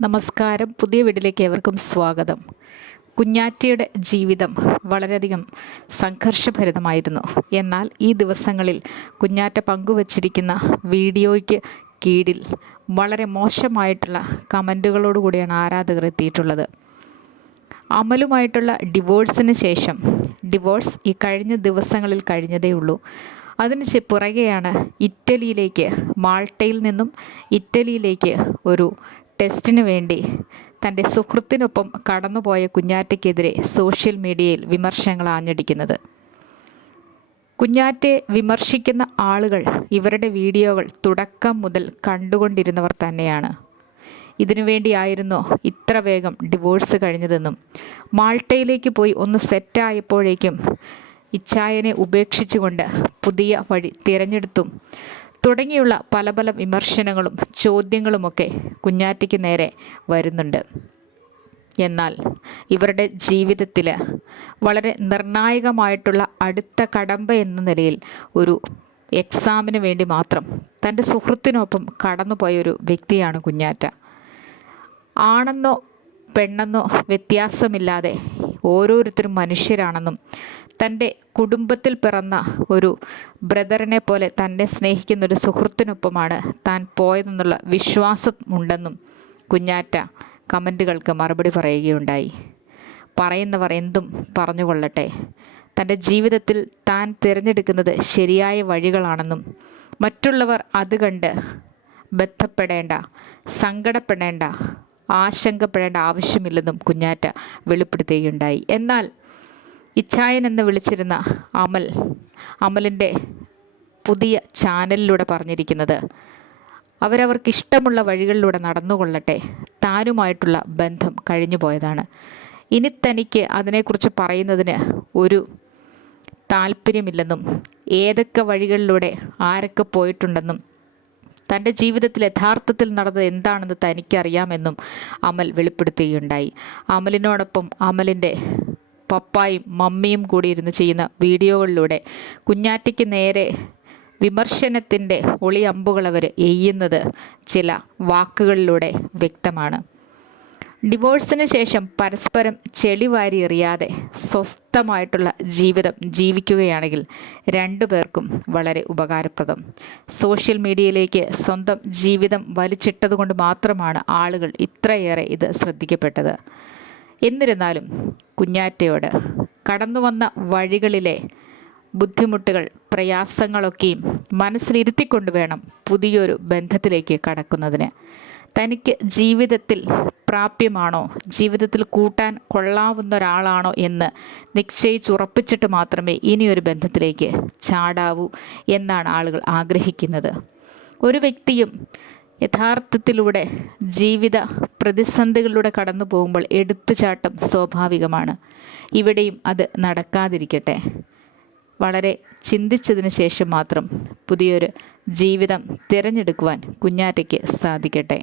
നമസ്കാരം. പുതിയ വീട്ടിലേക്ക് ഏവർക്കും സ്വാഗതം. കുഞ്ഞാറ്റയുടെ ജീവിതം വളരെയധികം സംഘർഷഭരിതമായിരുന്നു. എന്നാൽ ഈ ദിവസങ്ങളിൽ കുഞ്ഞാറ്റ പങ്കുവച്ചിരിക്കുന്ന വീഡിയോയ്ക്ക് കീഴിൽ വളരെ മോശമായിട്ടുള്ള കമന്റുകളോടുകൂടിയാണ് ആരാധകർ എത്തിയിട്ടുള്ളത്. അമലുമായിട്ടുള്ള ഡിവോഴ്സിന് ശേഷം ഡിവോഴ്സ് ഈ കഴിഞ്ഞ ദിവസങ്ങളിൽ കഴിഞ്ഞതേ ഉള്ളൂ. അതിന് പുറകെയാണ് ഇറ്റലിയിലേക്ക് മാൾട്ടയിൽ നിന്നും ഇറ്റലിയിലേക്ക് ഒരു ടെസ്റ്റിന് വേണ്ടി തന്റെ സുഹൃത്തിനൊപ്പം കടന്നുപോയ കുഞ്ഞാറ്റയ്ക്കെതിരെ സോഷ്യൽ മീഡിയയിൽ വിമർശനങ്ങൾ ആഞ്ഞടിക്കുന്നത്. കുഞ്ഞാറ്റെ വിമർശിക്കുന്ന ആളുകൾ ഇവരുടെ വീഡിയോകൾ തുടക്കം മുതൽ കണ്ടുകൊണ്ടിരുന്നവർ തന്നെയാണ്. ഇതിനുവേണ്ടിയായിരുന്നോ ഇത്ര വേഗം ഡിവോഴ്സ് കഴിഞ്ഞതെന്നും മാൾട്ടയിലേക്ക് പോയി ഒന്ന് സെറ്റായപ്പോഴേക്കും ഇച്ഛായനെ ഉപേക്ഷിച്ചുകൊണ്ട് പുതിയ വഴി തിരഞ്ഞെടുത്തും തുടങ്ങിയുള്ള പല പല വിമർശനങ്ങളും ചോദ്യങ്ങളുമൊക്കെ കുഞ്ഞാറ്റയ്ക്ക് നേരെ വരുന്നുണ്ട്. എന്നാൽ ഇവരുടെ ജീവിതത്തിൽ വളരെ നിർണായകമായിട്ടുള്ള അടുത്ത കടമ്പ എന്ന നിലയിൽ ഒരു എക്സാമിന് വേണ്ടി മാത്രം തന്റെ സുഹൃത്തിനൊപ്പം കടന്നുപോയൊരു വ്യക്തിയാണ് കുഞ്ഞാറ്റ. ആണെന്നോ പെണ്ണെന്നോ വ്യത്യാസമില്ലാതെ ഓരോരുത്തരും മനുഷ്യരാണെന്നും തന്റെ കുടുംബത്തിൽ പിറന്ന ഒരു ബ്രദറിനെ പോലെ തന്നെ സ്നേഹിക്കുന്ന ഒരു സുഹൃത്തിനൊപ്പമാണ് താൻ പോയതെന്നുള്ള വിശ്വാസം ഉണ്ടെന്നും കുഞ്ഞാറ്റ കമന്റുകൾക്ക് മറുപടി പറയുകയുണ്ടായി. പറയുന്നവർ എന്തും പറഞ്ഞുകൊള്ളട്ടെ. തന്റെ ജീവിതത്തിൽ താൻ തിരഞ്ഞെടുക്കുന്നത് ശരിയായ വഴികളാണെന്നും മറ്റുള്ളവർ അത് കണ്ട് ബന്ധപ്പെടേണ്ട സങ്കടപ്പെടേണ്ട ആശങ്കപ്പെടേണ്ട ആവശ്യമില്ലെന്നും കുഞ്ഞാറ്റ വെളിപ്പെടുത്തുകയുണ്ടായി. എന്നാൽ ഇച്ഛായൻ എന്ന് വിളിച്ചിരുന്ന അമൽ അമലിന്റെ പുതിയ ചാനലിലൂടെ പറഞ്ഞിരിക്കുന്നത് അവരവർക്ക് ഇഷ്ടമുള്ള വഴികളിലൂടെ നടന്നുകൊള്ളട്ടെ താനുമായിട്ടുള്ള ബന്ധം കഴിഞ്ഞു പോയതാണ് ഇനി തനിക്ക് അതിനെക്കുറിച്ച് പറയുന്നതിന് ഒരു താല്പര്യമില്ലെന്നും ഏതൊക്കെ വഴികളിലൂടെ ആരൊക്കെ പോയിട്ടുണ്ടെന്നും തന്റെ ജീവിതത്തിൽ യഥാർത്ഥത്തിൽ നടന്നത് എന്താണെന്ന് തനിക്കറിയാമെന്നും അമൽ വെളിപ്പെടുത്തുകയുണ്ടായി. അമലിനോടൊപ്പം അമലിന്റെ പപ്പായും മമ്മിയും കൂടി ഇരുന്ന് ചെയ്യുന്ന വീഡിയോകളിലൂടെ കുഞ്ഞാറ്റയ്ക്ക് നേരെ വിമർശനത്തിന്റെ ഒളിയമ്പുകൾ അവർ എയ്യുന്നത് ചില വാക്കുകളിലൂടെ വ്യക്തമാണ്. ഡിവോഴ്സിന് ശേഷം പരസ്പരം ചെളി വാരി എറിയാതെ സ്വസ്ഥമായിട്ടുള്ള ജീവിതം ജീവിക്കുകയാണെങ്കിൽ രണ്ടു പേർക്കും വളരെ ഉപകാരപ്രദം. സോഷ്യൽ മീഡിയയിലേക്ക് സ്വന്തം ജീവിതം വലിച്ചിട്ടതുകൊണ്ട് മാത്രമാണ് ആളുകൾ ഇത്രയേറെ ഇത് ശ്രദ്ധിക്കപ്പെട്ടത്. എന്നിരുന്നാലും കുഞ്ഞാറ്റയോട് കടന്നു വന്ന വഴികളിലെ ബുദ്ധിമുട്ടുകൾ പ്രയാസങ്ങളൊക്കെയും മനസ്സിലിരുത്തിക്കൊണ്ട് വേണം പുതിയൊരു ബന്ധത്തിലേക്ക് കടക്കുന്നതിന്. തനിക്ക് ജീവിതത്തിൽ പ്രാപ്യമാണോ ജീവിതത്തിൽ കൂട്ടാൻ കൊള്ളാവുന്ന ഒരാളാണോ എന്ന് നിശ്ചയിച്ചുറപ്പിച്ചിട്ട് മാത്രമേ ഇനിയൊരു ബന്ധത്തിലേക്ക് ചാടാവൂ എന്നാണ് ആളുകൾ ആഗ്രഹിക്കുന്നത്. ഒരു വ്യക്തിയും യഥാർത്ഥത്തിലൂടെ ജീവിത പ്രതിസന്ധികളിലൂടെ കടന്നു പോകുമ്പോൾ എടുത്തുചാട്ടം സ്വാഭാവികമാണ്. ഇവിടെയും അത് നടക്കാതിരിക്കട്ടെ. വളരെ ചിന്തിച്ചതിന് ശേഷം മാത്രം പുതിയൊരു ജീവിതം തിരഞ്ഞെടുക്കുവാൻ കുഞ്ഞാറ്റയ്ക്ക് സാധിക്കട്ടെ.